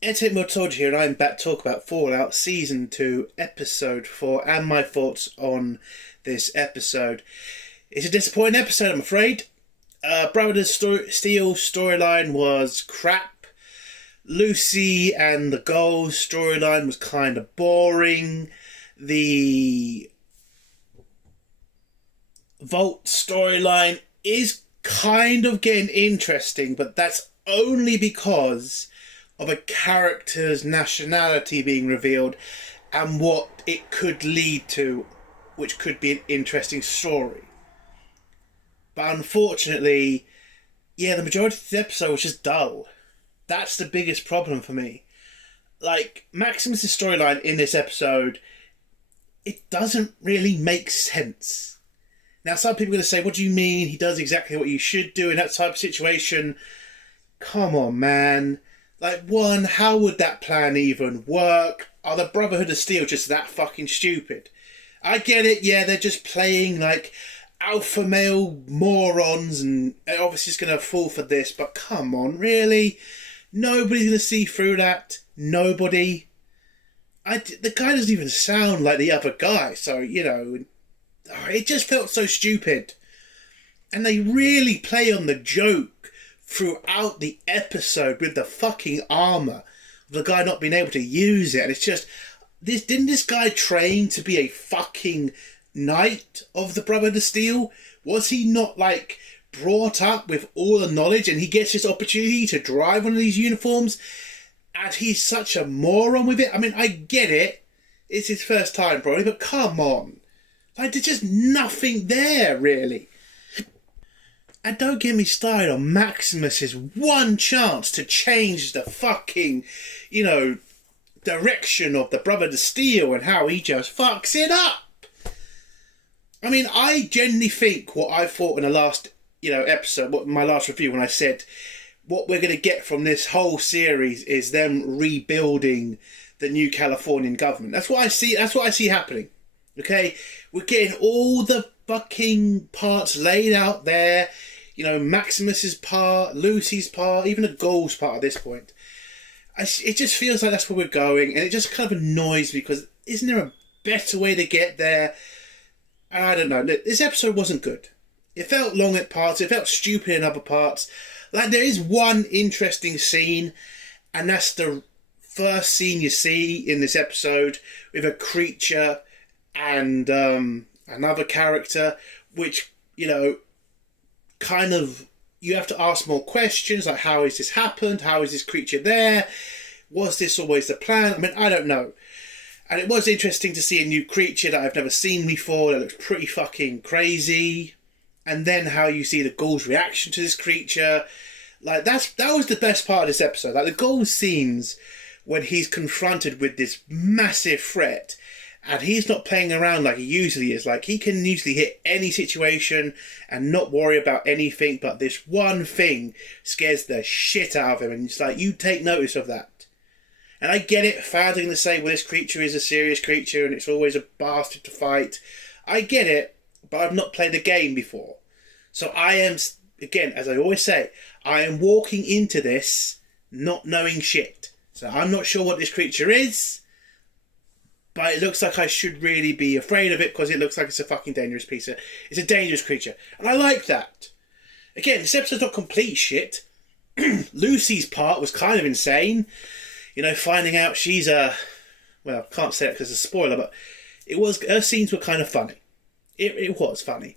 Entertainment Told here, and I'm back to talk about Fallout Season 2, Episode 4, and my thoughts on this episode. It's a disappointing episode, I'm afraid. Steel storyline was crap. Lucy and the Goals storyline was kind of boring. The Vault storyline is kind of getting interesting, but that's only because of a character's nationality being revealed and what it could lead to, which could be an interesting story. But unfortunately, the majority of the episode was just dull. That's the biggest problem for me. Like, Maximus' storyline in this episode, it doesn't really make sense. Now, some people are going to say, what do you mean? He does exactly what you should do in that type of situation. Come on, man. Like, one, how would that plan even work? Are the Brotherhood of Steel just that fucking stupid? I get it, they're just playing like alpha male morons and obviously just going to fall for this, but come on, really? Nobody's going to see through that. Nobody. The guy doesn't even sound like the other guy, so, it just felt so stupid. And they really play on the joke throughout the episode with the fucking armor of the guy not being able to use it. And it's just, didn't this guy train to be a fucking knight of the Brotherhood of Steel? Was he not, like, brought up with all the knowledge and he gets this opportunity to drive one of these uniforms and he's such a moron with it? I mean, I get it. It's his first time probably, but come on. Like, there's just nothing there, really. And don't get me started on Maximus's one chance to change the fucking, direction of the Brotherhood of Steel and how he just fucks it up. I mean, I genuinely think what I thought in the last, episode, what my last review when I said what we're going to get from this whole series is them rebuilding the new Californian government. That's what I see. That's what I see happening. Okay, we're getting all the fucking parts laid out there. Maximus's part, Lucy's part, even the Goals part at this point. It just feels like that's where we're going, and it just kind of annoys me because isn't there a better way to get there? And I don't know. This episode wasn't good. It felt long at parts. It felt stupid in other parts. Like, there is one interesting scene, and that's the first scene you see in this episode with a creature and another character, which, kind of, you have to ask more questions, like, how has this happened? How is this creature there? Was this always the plan? I mean, I don't know. And it was interesting to see a new creature that I've never seen before that looks pretty fucking crazy. And then how you see the Ghoul's reaction to this creature. Like, that was the best part of this episode. Like, the Ghoul scenes when he's confronted with this massive threat and he's not playing around like he usually is. Like, he can usually hit any situation and not worry about anything, but this one thing scares the shit out of him. And it's like, you take notice of that. And I get it, fans are going to say, well, this creature is a serious creature and it's always a bastard to fight. I get it, but I've not played the game before. So I am, again, as I always say, I am walking into this not knowing shit. So I'm not sure what this creature is, but it looks like I should really be afraid of it because it looks like it's a fucking dangerous piece of... It's a dangerous creature. And I like that. Again, this episode's not complete shit. Lucy's part was kind of insane. Finding out she's a... Well, I can't say it because it's a spoiler, but her scenes were kind of funny. It was funny.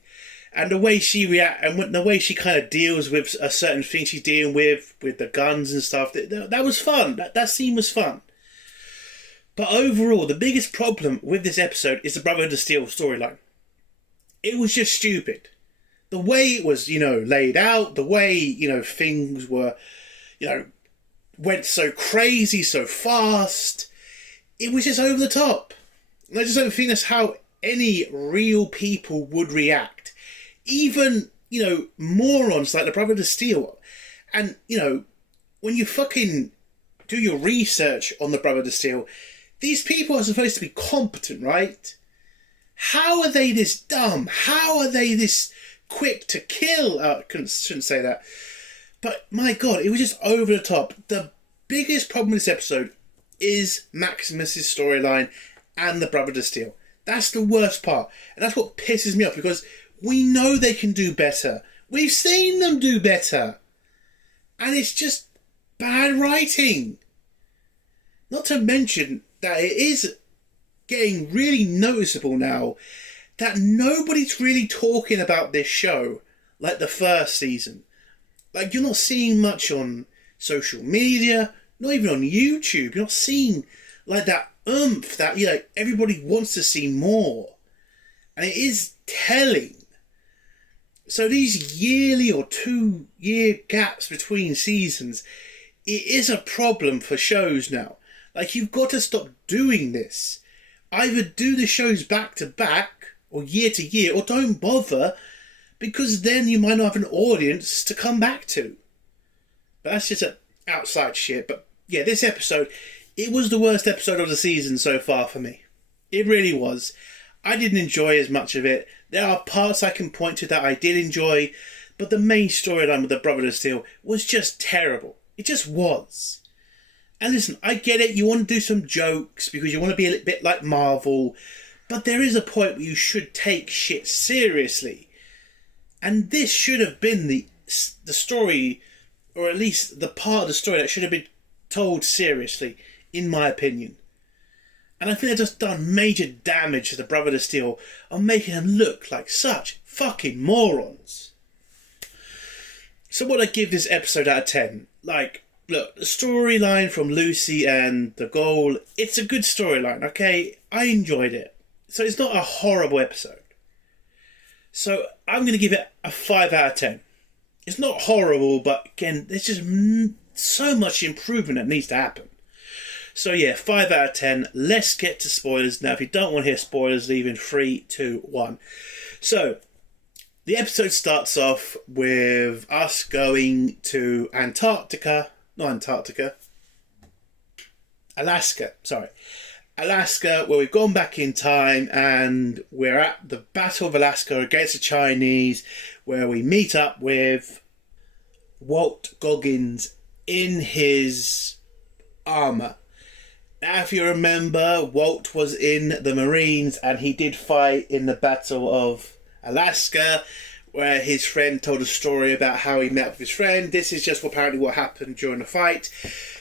And the way she reacts, and the way she kind of deals with a certain thing she's dealing with the guns and stuff, that was fun. That scene was fun. But overall, the biggest problem with this episode is the Brotherhood of Steel storyline. It was just stupid. The way it was, laid out, the way, things were, went so crazy, so fast. It was just over the top. And I just don't think that's how any real people would react. Even, morons like the Brotherhood of Steel. And, when you fucking do your research on the Brotherhood of Steel, these people are supposed to be competent, right? How are they this dumb? How are they this quick to kill? I shouldn't say that. But my God, it was just over the top. The biggest problem with this episode is Maximus's storyline and the Brother of Steel. That's the worst part. And that's what pisses me off, because we know they can do better. We've seen them do better. And it's just bad writing. Not to mention that it is getting really noticeable now that nobody's really talking about this show like the first season. Like, you're not seeing much on social media, not even on YouTube. You're not seeing like that oomph that, you know, everybody wants to see more. And it is telling. So these yearly or 2-year gaps between seasons, it is a problem for shows now. Like, you've got to stop doing this. Either do the shows back to back or year to year, or don't bother, because then you might not have an audience to come back to. But that's just an outside shit. But yeah, this episode, it was the worst episode of the season so far for me. It really was. I didn't enjoy as much of it. There are parts I can point to that I did enjoy, but the main storyline with the Brother of Steel was just terrible. It just was. And listen, I get it, you want to do some jokes because you want to be a little bit like Marvel, but there is a point where you should take shit seriously. And this should have been the story, or at least the part of the story that should have been told seriously, in my opinion. And I think they've just done major damage to the Brother of Steel on making them look like such fucking morons. So what I give this episode out of 10? Like, look, the storyline from Lucy and the Goal, it's a good storyline, okay? I enjoyed it. So it's not a horrible episode. So I'm going to give it a 5 out of 10. It's not horrible, but again, there's just so much improvement that needs to happen. So yeah, 5 out of 10. Let's get to spoilers. Now, if you don't want to hear spoilers, leave in 3, 2, 1. So, the episode starts off with us going to Alaska, where we've gone back in time and we're at the Battle of Alaska against the Chinese, where we meet up with Walt Goggins in his armour. Now, if you remember, Walt was in the Marines and he did fight in the Battle of Alaska, where his friend told a story about how he met with his friend. This is just apparently what happened during the fight.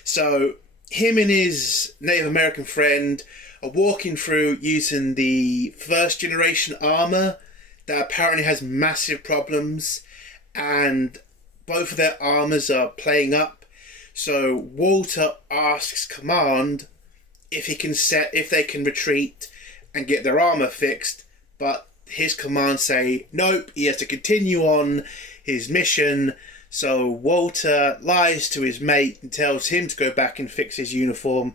So, him and his Native American friend are walking through using the first generation armour that apparently has massive problems, and both of their armours are playing up. So Walter asks Command if they can retreat and get their armour fixed, but his command say nope, he has to continue on his mission. So Walter lies to his mate and tells him to go back and fix his uniform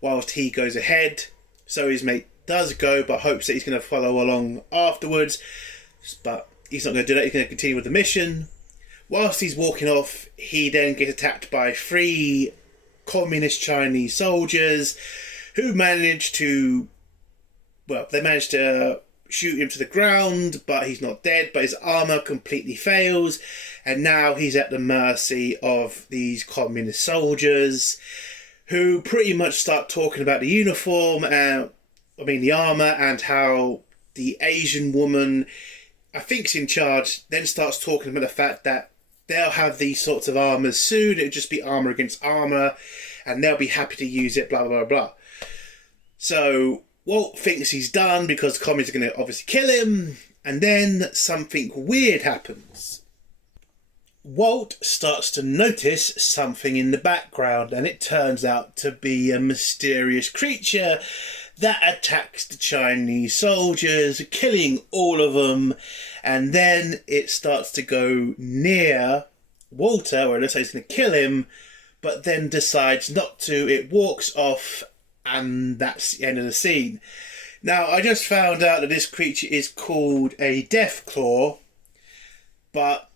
whilst he goes ahead. So his mate does go, but hopes that he's going to follow along afterwards. But he's not going to do that, he's going to continue with the mission. Whilst he's walking off, he then gets attacked by 3 communist Chinese soldiers who manage to shoot him to the ground, but he's not dead, but his armour completely fails, and now he's at the mercy of these communist soldiers who pretty much start talking about the uniform, the armour, and how the Asian woman, I think is in charge, then starts talking about the fact that they'll have these sorts of armours soon, it'll just be armour against armour, and they'll be happy to use it, blah, blah, blah. So Walt thinks he's done because the communists are going to obviously kill him, and then something weird happens. Walt starts to notice something in the background, and it turns out to be a mysterious creature that attacks the Chinese soldiers, killing all of them, and then it starts to go near Walter, or let's say it's going to kill him, but then decides not to. It walks off, and that's the end of the scene. Now, I just found out that this creature is called a Deathclaw, but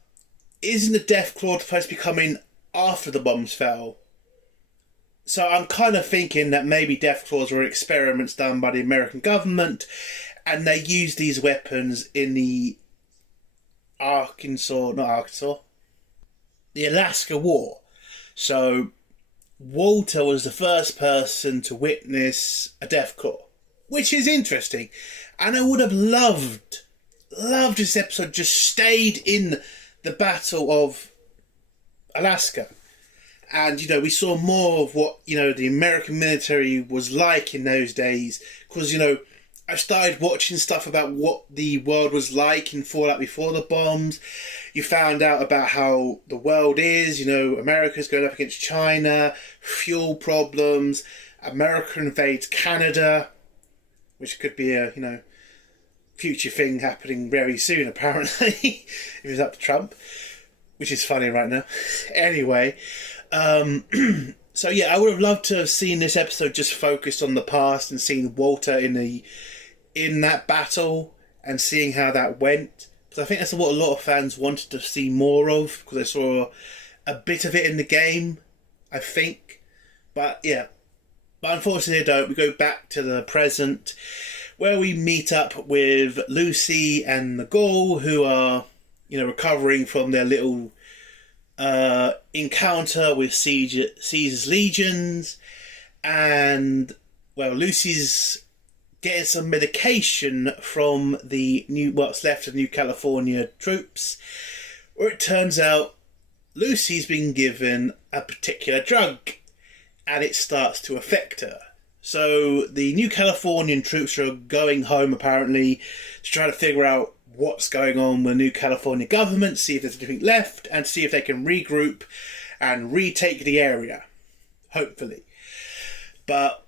isn't the Deathclaw supposed to be coming after the bombs fell? So I'm kind of thinking that maybe Deathclaws were experiments done by the American government, and they used these weapons in the Alaska War. So Walter was the first person to witness a Deathclaw, which is interesting. And I would have loved this episode just stayed in the Battle of Alaska. And, we saw more of what, the American military was like in those days. Because, I started watching stuff about what the world was like in Fallout before the bombs. You found out about how the world is, America's going up against China, fuel problems, America invades Canada, which could be a, future thing happening very soon, apparently, if it's up to Trump, which is funny right now. Anyway, so yeah, I would have loved to have seen this episode just focused on the past and seen Walter in that battle and seeing how that went. Because I think that's what a lot of fans wanted to see more of, because I saw a bit of it in the game, I think. But yeah, but unfortunately I don't. We go back to the present, where we meet up with Lucy and the Ghoul, who are, recovering from their little encounter with Caesar's legions. And, well, Lucy's getting some medication from what's left of New California troops, where it turns out Lucy's been given a particular drug, and it starts to affect her. So the New Californian troops are going home, apparently, to try to figure out what's going on with the New California government, see if there's anything left, and see if they can regroup and retake the area, hopefully. But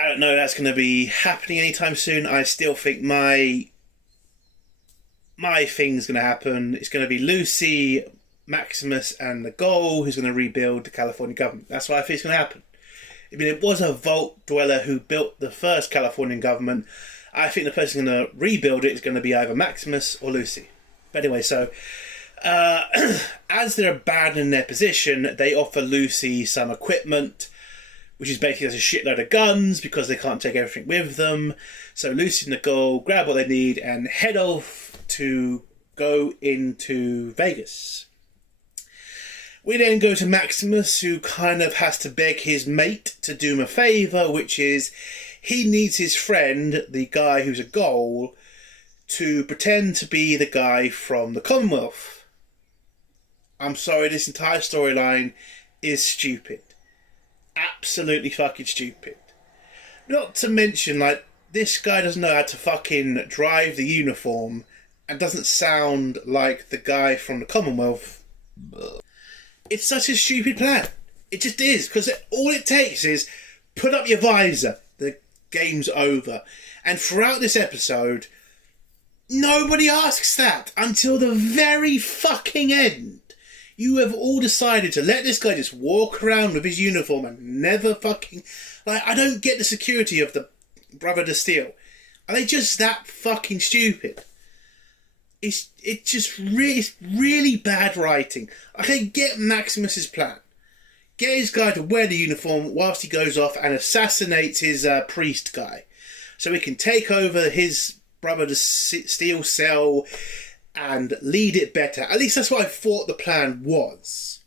I don't know that's going to be happening anytime soon. I still think my thing's going to happen. It's going to be Lucy, Maximus, and the Ghoul who's going to rebuild the California government. That's what I think is going to happen. I mean, it was a Vault Dweller who built the first Californian government. I think the person going to rebuild it is going to be either Maximus or Lucy. But anyway, so as they're abandoning their position, they offer Lucy some equipment, which is basically a shitload of guns because they can't take everything with them. So Lucy and the Ghoul grab what they need and head off to go into Vegas. We then go to Maximus, who kind of has to beg his mate to do him a favour, which is he needs his friend, the guy who's a Ghoul, to pretend to be the guy from the Commonwealth. I'm sorry, this entire storyline is stupid. Absolutely fucking stupid. Not to mention, this guy doesn't know how to fucking drive the uniform and doesn't sound like the guy from the Commonwealth. It's such a stupid plan. It just is, because all it takes is put up your visor. The game's over. And throughout this episode, nobody asks that until the very fucking end. You have all decided to let this guy just walk around with his uniform and never fucking... I don't get the security of the Brother of Steel. Are they just that fucking stupid? It's just really bad writing. I can get Maximus's plan. Get his guy to wear the uniform whilst he goes off and assassinates his priest guy. So he can take over his Brother of Steel cell and lead it better. At least that's what I thought the plan was.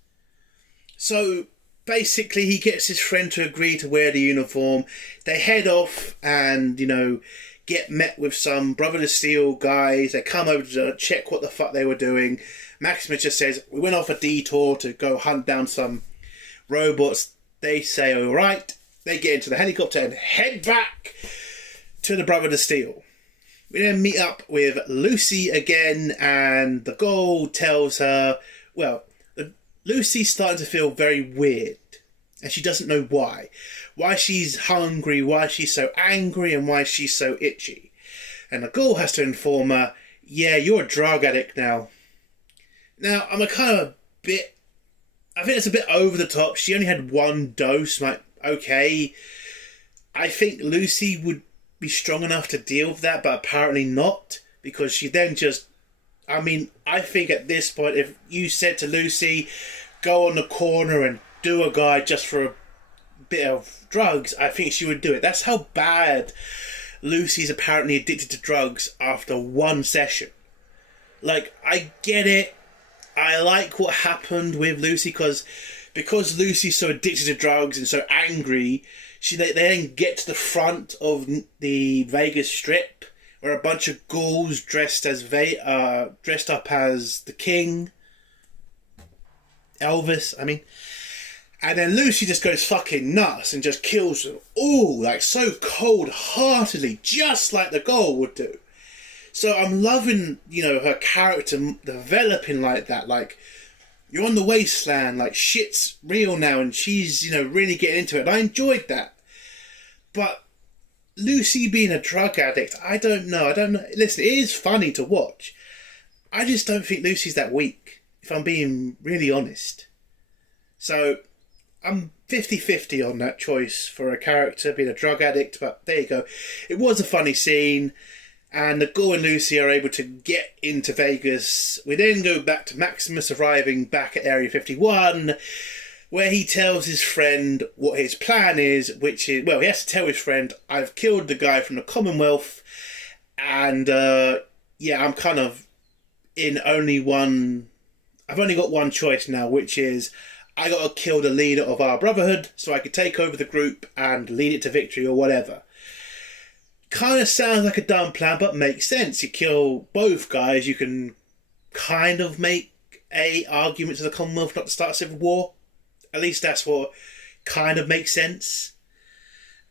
So basically he gets his friend to agree to wear the uniform. They head off and, get met with some Brother of Steel guys. They come over to check what the fuck they were doing. Maximus just says, we went off a detour to go hunt down some robots. They say, all right. They get into the helicopter and head back to the Brother of Steel. We then meet up with Lucy again, and the Ghoul tells her, Lucy's starting to feel very weird, and she doesn't know why. Why she's hungry, why she's so angry, and why she's so itchy. And the Ghoul has to inform her, yeah, you're a drug addict now. Now, I'm I think it's a bit over the top. She only had one dose, okay. I think Lucy would be strong enough to deal with that, but apparently not, because she then I think at this point, if you said to Lucy, go on the corner and do a guy just for a bit of drugs, I think she would do it. That's how bad Lucy's apparently addicted to drugs after one session. I get it. I like what happened with Lucy, because because Lucy's so addicted to drugs and so angry, they then get to the front of the Vegas Strip, where a bunch of ghouls dressed up as the king, Elvis, I mean. And then Lucy just goes fucking nuts and just kills them all, like so cold-heartedly, just like the ghoul would do. So I'm loving, her character developing like that. Like, you're on the wasteland, like shit's real now, and she's, really getting into it. And I enjoyed that. But Lucy being a drug addict, I don't know. Listen, it is funny to watch. I just don't think Lucy's that weak, if I'm being really honest. So I'm 50-50 on that choice for a character being a drug addict, but there you go. It was a funny scene, and the Ghoul and Lucy are able to get into Vegas. We then go back to Maximus arriving back at Area 51, where he tells his friend what his plan is, which is, well, he has to tell his friend, I've killed the guy from the Commonwealth, and I'm kind of in I've only got one choice now, which is I got to kill the leader of our brotherhood so I could take over the group and lead it to victory or whatever. Kind of sounds like a dumb plan, but makes sense. You kill both guys, you can kind of make a argument to the Commonwealth not to start a civil war. At least that's what kind of makes sense.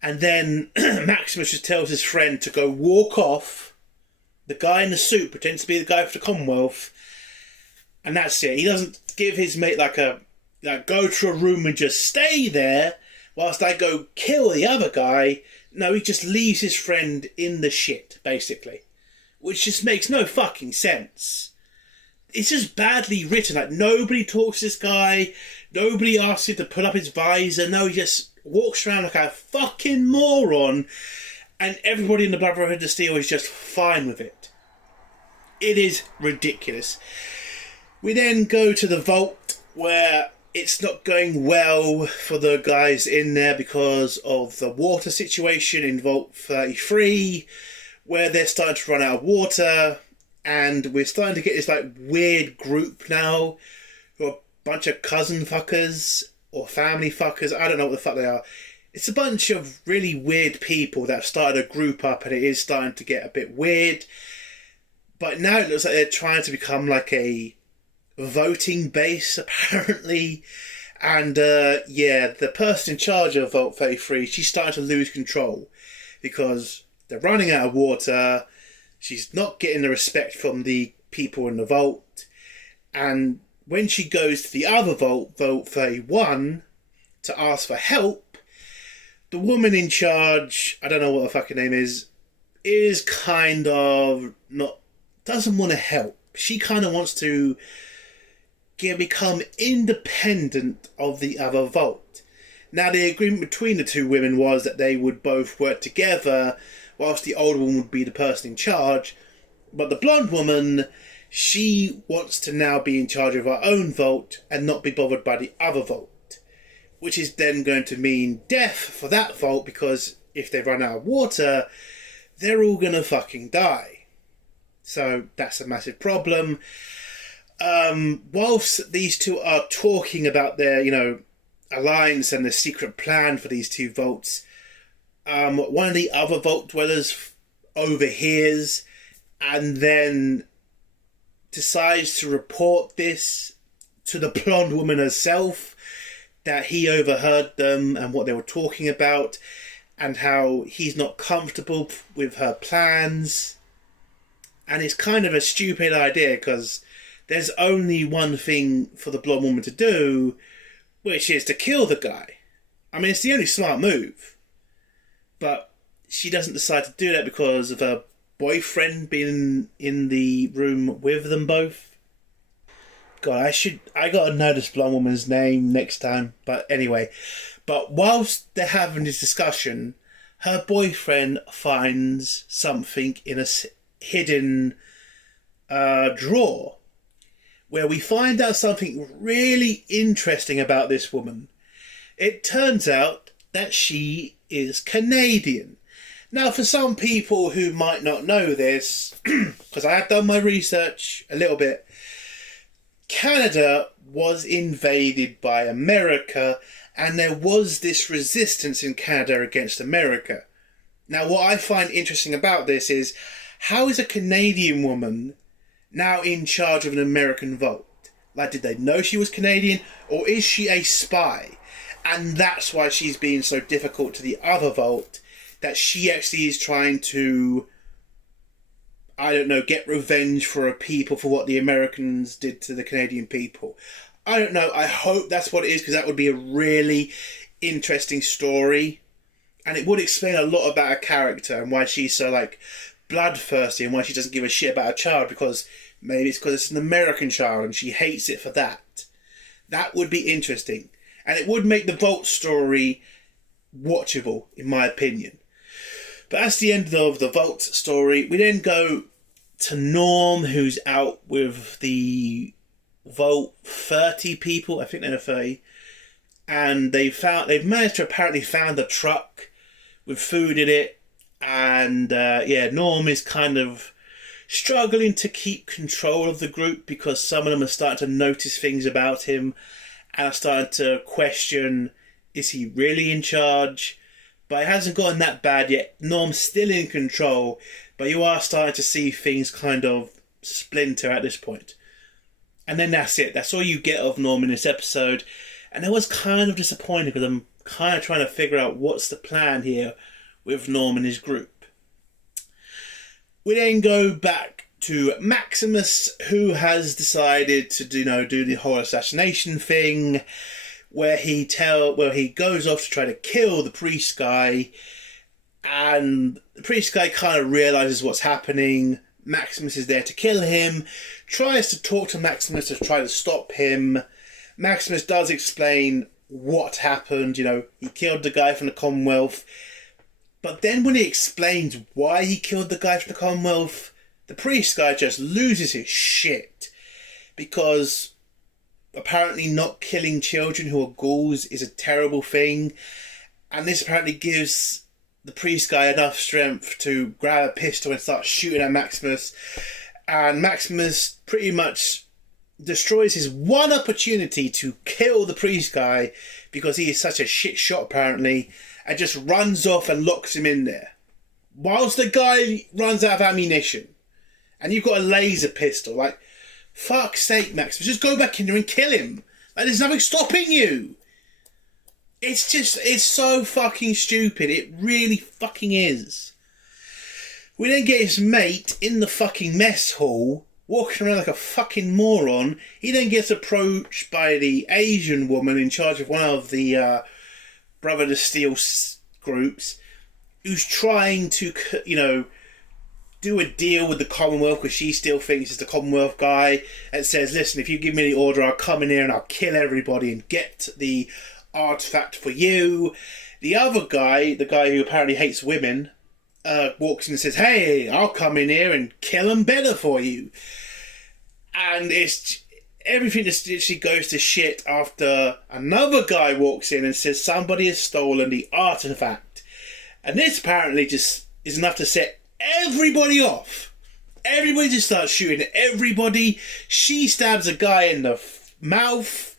And then Maximus just tells his friend to go walk off. The guy in the suit pretends to be the guy for the Commonwealth. And that's it. He doesn't give his mate go to a room and just stay there whilst I go kill the other guy. No, he just leaves his friend in the shit, basically. Which just makes no fucking sense. It's just badly written. Like, nobody talks to this guy. Nobody asks him to put up his visor. No, he just walks around like a fucking moron. And everybody in the Brotherhood of Steel is just fine with it. It is ridiculous. We then go to the vault, where it's not going well for the guys in there because of the water situation in Vault 33, where they're starting to run out of water, and we're starting to get this weird group now who are a bunch of cousin fuckers or family fuckers. I don't know what the fuck they are. It's a bunch of really weird people that have started a group up, and it is starting to get a bit weird. But now it looks like they're trying to become like a voting base, apparently. And the person in charge of Vault 33, she's starting to lose control because they're running out of water. She's not getting the respect from the people in the vault. And when she goes to the other vault, Vault 31, to ask for help, the woman in charge, I don't know what her fucking name is kind of doesn't want to help. She kind of wants to become independent of the other vault. Now, the agreement between the two women was that they would both work together whilst the older woman would be the person in charge. But the blonde woman, she wants to now be in charge of her own vault and not be bothered by the other vault. Which is then going to mean death for that vault, because if they run out of water, they're all going to fucking die. So that's a massive problem. Whilst these two are talking about their, alliance and the secret plan for these two vaults, one of the other vault dwellers overhears and then decides to report this to the blonde woman herself, that he overheard them and what they were talking about, and how he's not comfortable with her plans. And it's kind of a stupid idea, because there's only one thing for the blonde woman to do, which is to kill the guy. I mean, it's the only smart move. But she doesn't decide to do that because of her boyfriend being in the room with them both. God, I gotta know this blonde woman's name next time. But anyway, whilst they're having this discussion, her boyfriend finds something in a hidden drawer, where we find out something really interesting about this woman. It turns out that she is Canadian. Now, for some people who might not know this, because I have done my research a little bit, Canada was invaded by America, and there was this resistance in Canada against America. Now, what I find interesting about this is, how is a Canadian woman now in charge of an American vault? Like, did they know she was Canadian, or is she a spy? And that's why she's being so difficult to the other vault, that she actually is trying to, I don't know, get revenge for a people for what the Americans did to the Canadian people. I don't know. I hope that's what it is, because that would be a really interesting story. And it would explain a lot about her character and why she's so, like, bloodthirsty and why she doesn't give a shit about her child, because maybe it's because it's an American child and she hates it for that. That would be interesting. And it would make the Vault story watchable, in my opinion. But that's the end of the Vault story. We then go to Norm, who's out with the Vault 30 people. I think they're 30. And they've managed to apparently found a truck with food in it. And Norm is kind of struggling to keep control of the group, because some of them are starting to notice things about him and are starting to question, is he really in charge? But it hasn't gotten that bad yet. Norm's still in control, but you are starting to see things kind of splinter at this point. And then that's it. That's all you get of Norm in this episode. And I was kind of disappointed, because I'm kind of trying to figure out what's the plan here with Norm and his group. We then go back to Maximus, who has decided to do the whole assassination thing, where he goes off to try to kill the priest guy, and the priest guy kind of realizes what's happening. Maximus is there to kill him, tries to talk to Maximus to try to stop him. Maximus does explain what happened. He killed the guy from the Commonwealth. But then when he explains why he killed the guy from the Commonwealth, the priest guy just loses his shit. Because apparently not killing children who are ghouls is a terrible thing. And this apparently gives the priest guy enough strength to grab a pistol and start shooting at Maximus. And Maximus pretty much destroys his one opportunity to kill the priest guy, because he is such a shit shot apparently, and just runs off and locks him in there. Whilst the guy runs out of ammunition. And you've got a laser pistol. Like, fuck's sake, Maximus, just go back in there and kill him. Like, there's nothing stopping you. It's so fucking stupid. It really fucking is. We then get his mate in the fucking mess hall, walking around like a fucking moron. He then gets approached by the Asian woman in charge of one of the Brother to Steel groups, who's trying to, do a deal with the Commonwealth, because she still thinks it's the Commonwealth guy, and says, listen, if you give me the order, I'll come in here and I'll kill everybody and get the artifact for you. The other guy, the guy who apparently hates women, walks in and says, hey, I'll come in here and kill them better for you. And everything just literally goes to shit after another guy walks in and says somebody has stolen the artifact. And this apparently just is enough to set everybody off. Everybody just starts shooting at everybody. She stabs a guy in the mouth.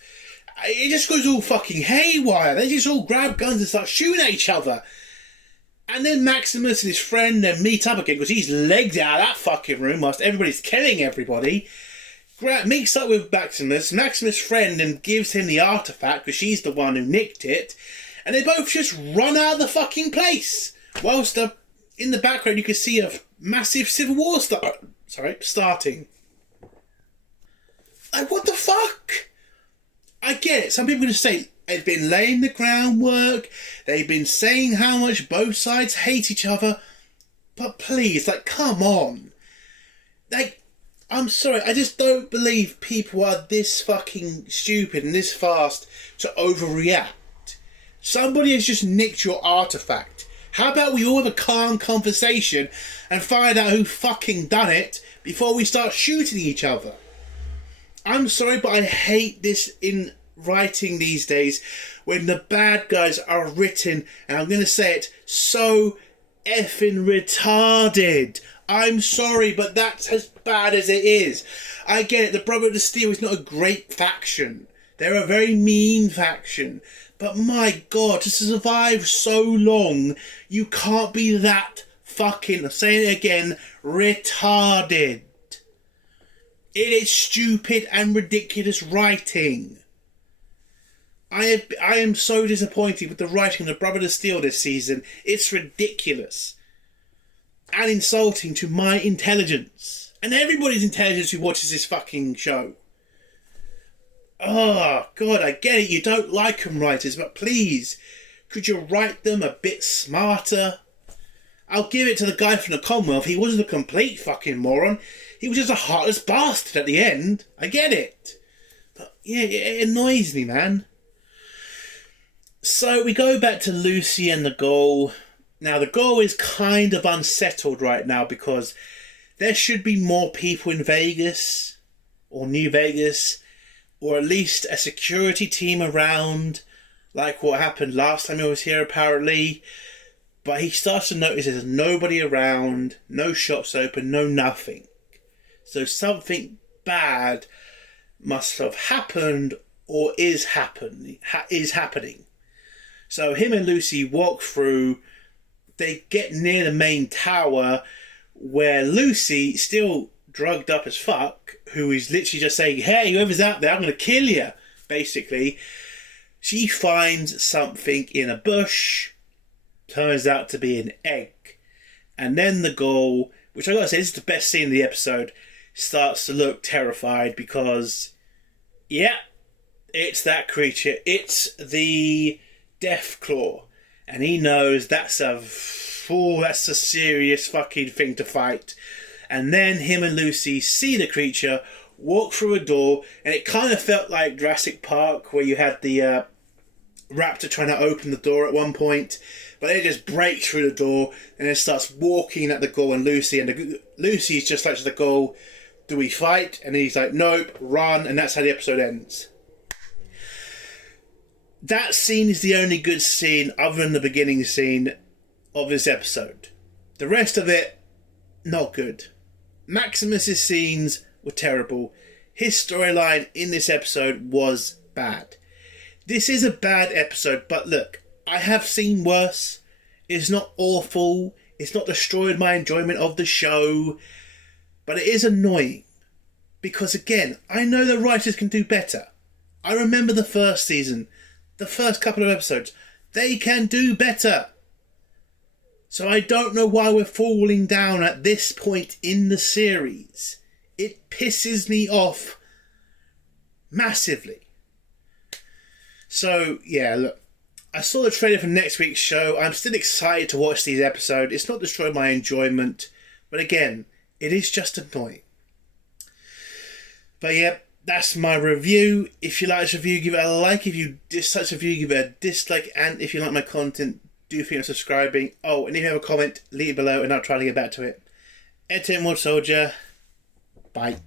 It just goes all fucking haywire. They just all grab guns and start shooting at each other. And then Maximus and his friend then meet up again, because he's legged out of that fucking room whilst everybody's killing everybody. Meets up with Maximus. Maximus' friend then gives him the artifact, because she's the one who nicked it. And they both just run out of the fucking place. Whilst in the background you can see a massive civil war starting. Like, what the fuck? I get it. Some people are going to say they've been laying the groundwork. They've been saying how much both sides hate each other. But please, come on. I'm sorry, I just don't believe people are this fucking stupid and this fast to overreact. Somebody has just nicked your artifact. How about we all have a calm conversation and find out who fucking done it before we start shooting each other? I'm sorry, but I hate this in writing these days, when the bad guys are written, and I'm going to say it, so effing retarded. I'm sorry, but that's as bad as it is. I get it, the Brotherhood of Steel is not a great faction. They're a very mean faction. But my God, to survive so long, you can't be that fucking, I'm saying it again, retarded. It is stupid and ridiculous writing. I am so disappointed with the writing of the Brotherhood of Steel this season. It's ridiculous. And insulting to my intelligence. And everybody's intelligence who watches this fucking show. Oh, God, I get it. You don't like them, writers, but please, could you write them a bit smarter? I'll give it to the guy from the Commonwealth. He wasn't a complete fucking moron. He was just a heartless bastard at the end. I get it. But, yeah, it annoys me, man. So, we go back to Lucy and the Ghoul. Now, the Ghoul is kind of unsettled right now because there should be more people in Vegas, or New Vegas, or at least a security team around, like what happened last time he was here apparently. But he starts to notice there's nobody around, no shops open, no nothing. So something bad must have happened or is happening. So him and Lucy walk through. They get near the main tower where Lucy, still drugged up as fuck, who is literally just saying, hey, whoever's out there, I'm going to kill you, basically. She finds something in a bush. Turns out to be an egg. And then the Ghoul, which I gotta say, this is the best scene in the episode, starts to look terrified because, yeah, it's that creature. It's the Deathclaw. And he knows that's a serious fucking thing to fight. And then him and Lucy see the creature, walk through a door, and it kind of felt like Jurassic Park, where you had the raptor trying to open the door at one point, but it just breaks through the door and it starts walking at the Ghoul and Lucy, and Lucy's just like to the Ghoul, do we fight? And he's like, nope, run, and that's how the episode ends. That scene is the only good scene other than the beginning scene of this episode. The rest of it, not good. Maximus's scenes were terrible. His storyline in this episode was bad. This is a bad episode, but look, I have seen worse. It's not awful. It's not destroyed my enjoyment of the show. But it is annoying. Because again, I know the writers can do better. I remember the first season, the first couple of episodes. They can do better. So I don't know why we're falling down at this point in the series. It pisses me off massively. So, yeah, look. I saw the trailer for next week's show. I'm still excited to watch these episodes. It's not destroyed my enjoyment. But again, it is just annoying. But yeah, that's my review. If you like this review, give it a like. If you dislike this review, give it a dislike. And if you like my content, do think of subscribing. Oh, and if you have a comment, leave it below and I'll try to get back to it. Entertainment Soldier. Bye.